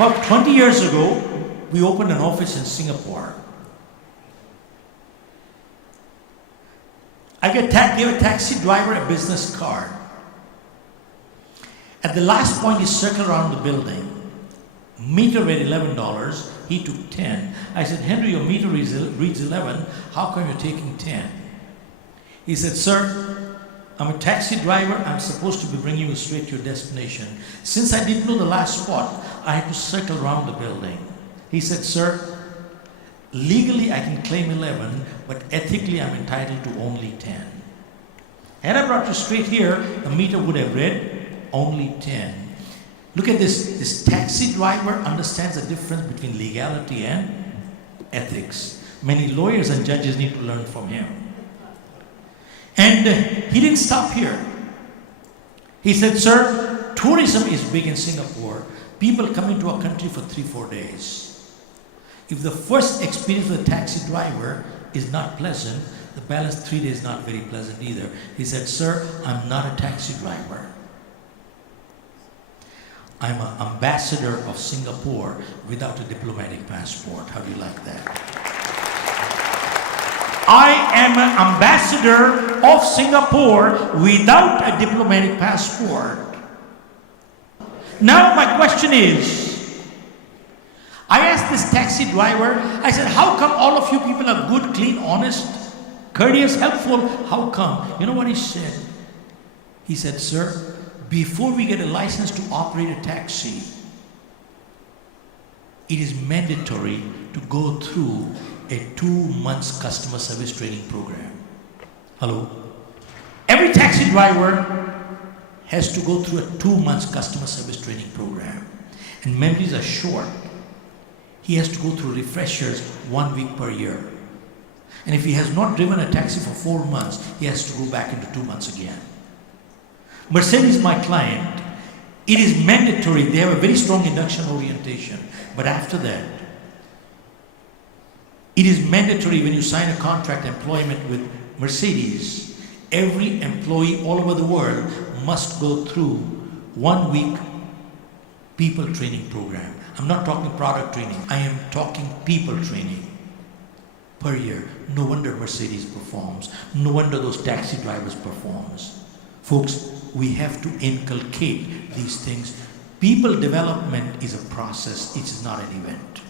About 20 years ago, we opened an office in Singapore. I gave a taxi driver a business card. At the last point, he circled around the building. Meter read $11. He took 10. I said, Henry, your meter reads 11. How come you're taking 10? He said, sir, I'm a taxi driver. I'm supposed to be bringing you straight to your destination. Since I didn't know the last spot, I had to circle around the building. He said, sir, legally I can claim 11, but ethically I'm entitled to only 10. Had I brought you straight here, the meter would have read only 10. Look at this. This taxi driver understands the difference between legality and ethics. Many lawyers and judges need to learn from him. And he didn't stop here. He said, sir, tourism is big in Singapore. People come into our country for 3-4 days. If the first experience with a taxi driver is not pleasant, the balance 3 days is not very pleasant either. He said, sir, I'm not a taxi driver. I'm an ambassador of Singapore without a diplomatic passport. How do you like that? I am an ambassador of Singapore without a diplomatic passport. Now my question is, I asked this taxi driver, I said, how come all of you people are good, clean, honest, courteous, helpful? How come? You know what he said? He said, sir, before we get a license to operate a taxi, it is mandatory to go through a 2 months customer service training program. Hello? Every taxi driver has to go through a 2 months customer service training program. And memories are short. He has to go through refreshers 1 week per year. And if he has not driven a taxi for 4 months, he has to go back into 2 months again. Mercedes, my client, it is mandatory. They have a very strong induction orientation. But after that, it is mandatory when you sign a contract employment with Mercedes, every employee all over the world must go through 1 week people training program. I'm not talking product training. I am talking people training per year. No wonder Mercedes performs. No wonder those taxi drivers performs. Folks, we have to inculcate these things. People development is a process. It's not an event.